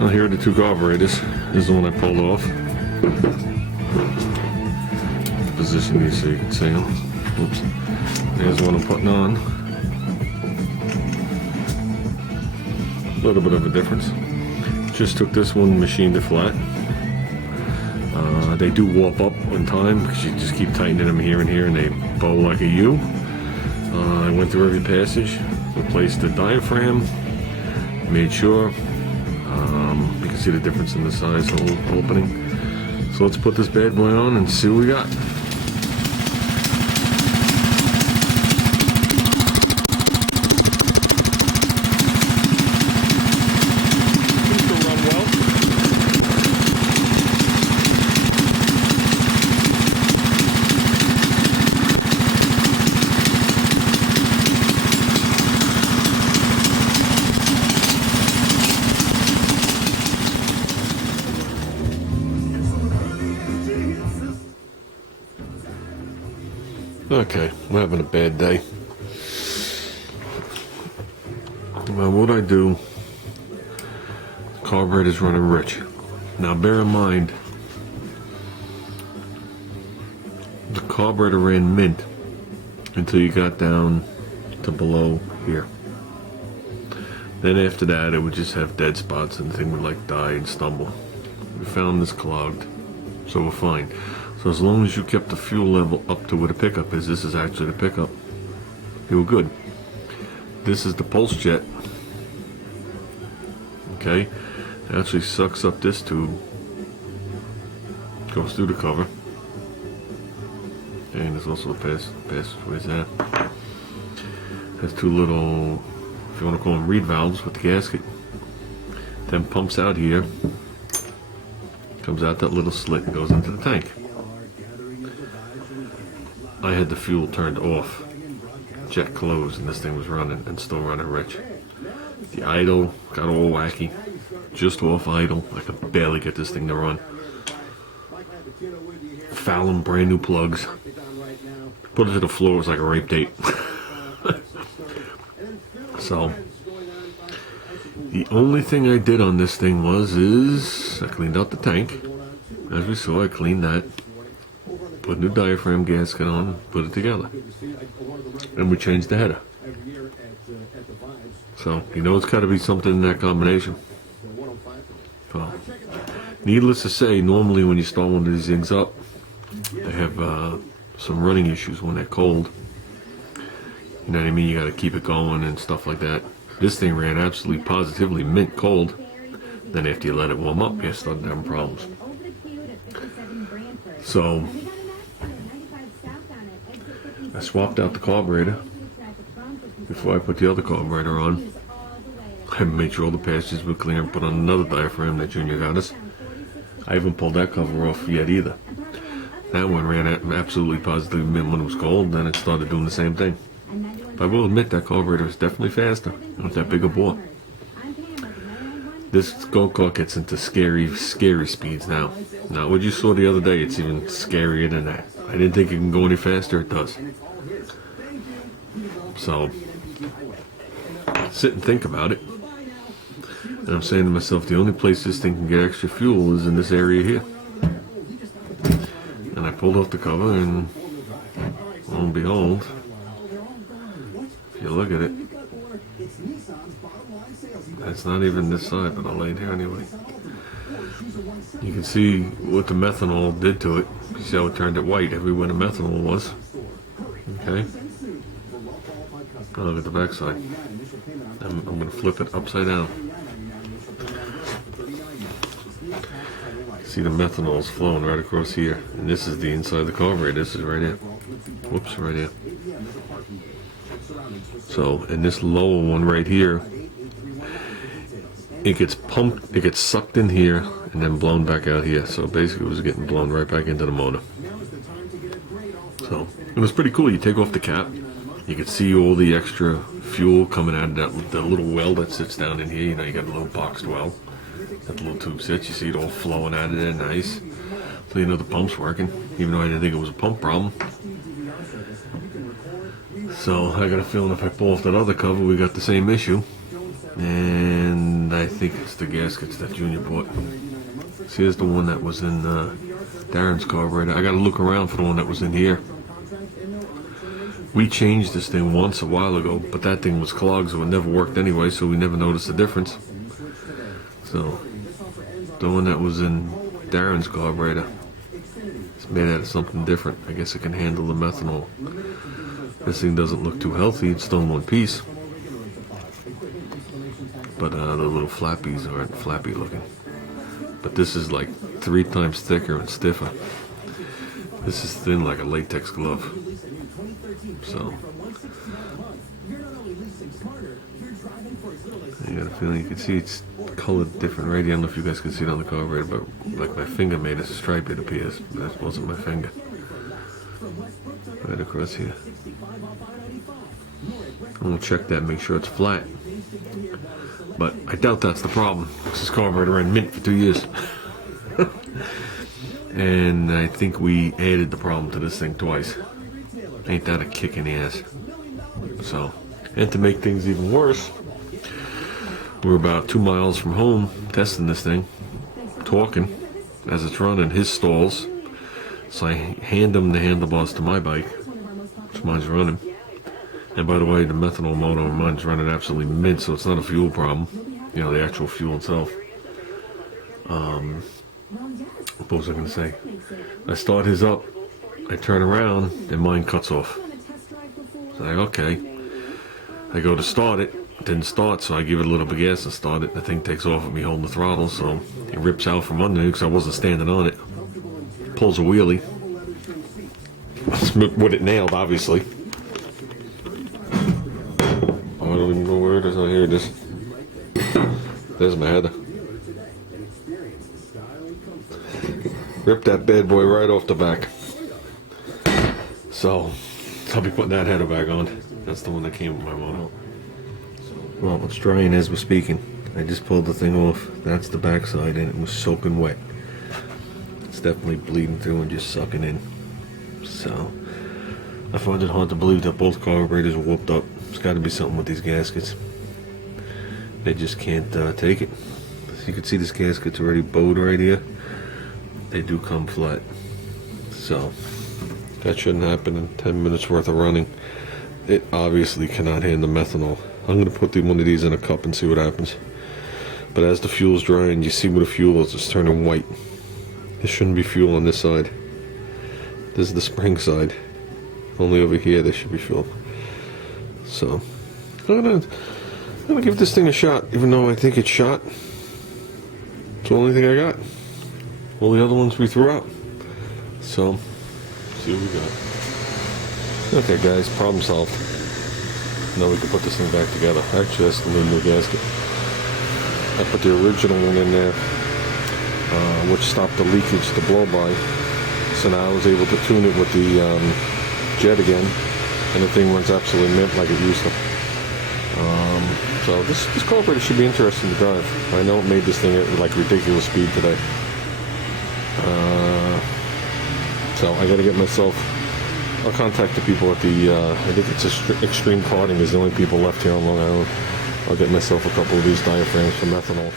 Well, here are the two carburetors. This is the one I pulled off. Position these so you can see them. Oops. There's one I'm putting on. A little bit of a difference. Just took this one, machined it flat. They do warp up in time because you just keep tightening them here and here, and they bow like a U. I went through every passage, replaced the diaphragm, made sure. You can see the difference in the size of the opening. So let's put this bad boy on and see what we got. Okay, we're having a bad day. Well, what I do, carburetor's running rich. Now bear in mind, the carburetor ran mint until you got down to below here. Then after that, it would just have dead spots and the thing would like die and stumble. We found this clogged, so we're fine. So as long as you kept the fuel level up to where the pickup is, this is actually the pickup, you were good. This is the pulse jet. Okay, it actually sucks up this tube, goes through the cover, and there's also a passageways there. Has two little, if you want to call them reed valves with the gasket. Then pumps out here, comes out that little slit and goes into the tank. I had the fuel turned off, jet closed, and this thing was running and still running rich. The idle got all wacky, just off idle. I could barely get this thing to run. Fouling brand new plugs. Put it to the floor, it was like a rape date. So, the only thing I did on this thing is I cleaned out the tank. As we saw, I cleaned that. Put a new diaphragm gasket on, put it together. And we changed the header. So, you know it's got to be something in that combination. Well, needless to say, normally when you start one of these things up, they have some running issues when they're cold. You know what I mean? You got to keep it going and stuff like that. This thing ran absolutely positively mint cold. Then after you let it warm up, you start having problems. So, I swapped out the carburetor before I put the other carburetor on. I made sure all the passages were clear and put on another diaphragm that Junior got us. I haven't pulled that cover off yet either. That one ran absolutely positively mint when it was cold, then it started doing the same thing. But I will admit that carburetor is definitely faster with that bigger bore. This go-kart gets into scary speeds now. Now, what you saw the other day, it's even scarier than that. I didn't think it can go any faster, it does. So, sit and think about it. And I'm saying to myself, the only place this thing can get extra fuel is in this area here. And I pulled off the cover, and lo and behold, if you look at it, it's not even this side, but I'll lay it here anyway. You can see what the methanol did to it. You see how it turned it white everywhere the methanol was. Okay. Now look at the back side. I'm going to flip it upside down. See the methanol's flowing right across here. And this is the inside of the carburetor. This is right here. Whoops, right here. So, and this lower one right here, it gets pumped, it gets sucked in here and then blown back out here. So basically it was getting blown right back into the motor. So it was pretty cool. You take off the cap, you can see all the extra fuel coming out of that, the little well that sits down in here. You know, you got a little boxed well that the little tube sits. You see it all flowing out of there, nice. So you know the pump's working, even though I didn't think it was a pump problem. So I got a feeling if I pull off that other cover, we got the same issue. And I think it's the gaskets that Junior bought. See, here's the one that was in Darren's carburetor. I gotta look around for the one that was in here. We changed this thing once a while ago, but that thing was clogged, so it never worked anyway, so we never noticed the difference. So, the one that was in Darren's carburetor, it's made out of something different. I guess it can handle the methanol. This thing doesn't look too healthy, it's still in one piece. But the little flappies aren't flappy looking. But this is like 3 times thicker and stiffer. This is thin like a latex glove. So, I got a feeling you can see it's colored different right here. I don't know if you guys can see it on the carburetor, but like my finger made a stripe, it appears. That wasn't my finger. Right across here. I'm gonna check that and make sure it's flat. But I doubt that's the problem. This carburetor ran mint for 2 years. And I think we added the problem to this thing twice. Ain't that a kick in the ass? So, and to make things even worse, we're about 2 miles from home testing this thing, talking as it's running his stalls. So I hand him the handlebars to my bike, which mine's running. And by the way, the methanol motor on mine's running absolutely mint, so it's not a fuel problem. You know, the actual fuel itself. What was I going to say? I start his up, I turn around, and mine cuts off. So I okay. I go to start it, it didn't start, so I give it a little bit of gas and start it. The thing takes off with me holding the throttle, so it rips out from under me because I wasn't standing on it. Pulls a wheelie. With it nailed, obviously. I don't even know where it is. Oh, here it is. There's my header. Ripped that bad boy right off the back. So, I'll be putting that header back on. That's the one that came with my motor. Well, it's drying as we're speaking. I just pulled the thing off. That's the backside, and it was soaking wet. It's definitely bleeding through and just sucking in. So, I find it hard to believe that both carburetors were whooped up. There's got to be something with these gaskets. They just can't take it. So you can see this gasket's already bowed right here. They do come flat. So, that shouldn't happen in 10 minutes worth of running. It obviously cannot handle methanol. I'm going to put one of these in a cup and see what happens. But as the fuel's drying, you see where the fuel is. It's turning white. There shouldn't be fuel on this side. This is the spring side. Only over here there should be fuel. So, I'm gonna give this thing a shot, even though I think it's shot. It's the only thing I got. All the other ones we threw out. So, see what we got. Okay guys, problem solved. Now we can put this thing back together. Actually, that's the new gasket. I put the original one in there, which stopped the leakage, the blow-by. So now I was able to tune it with the jet again, and the thing runs absolutely mint like it used to. So this carburetor should be interesting to drive. I know it made this thing at like ridiculous speed today. So I got to get myself. I'll contact the people at the. I think it's Extreme Karting is the only people left here on Long Island. I'll get myself a couple of these diaphragms for methanol.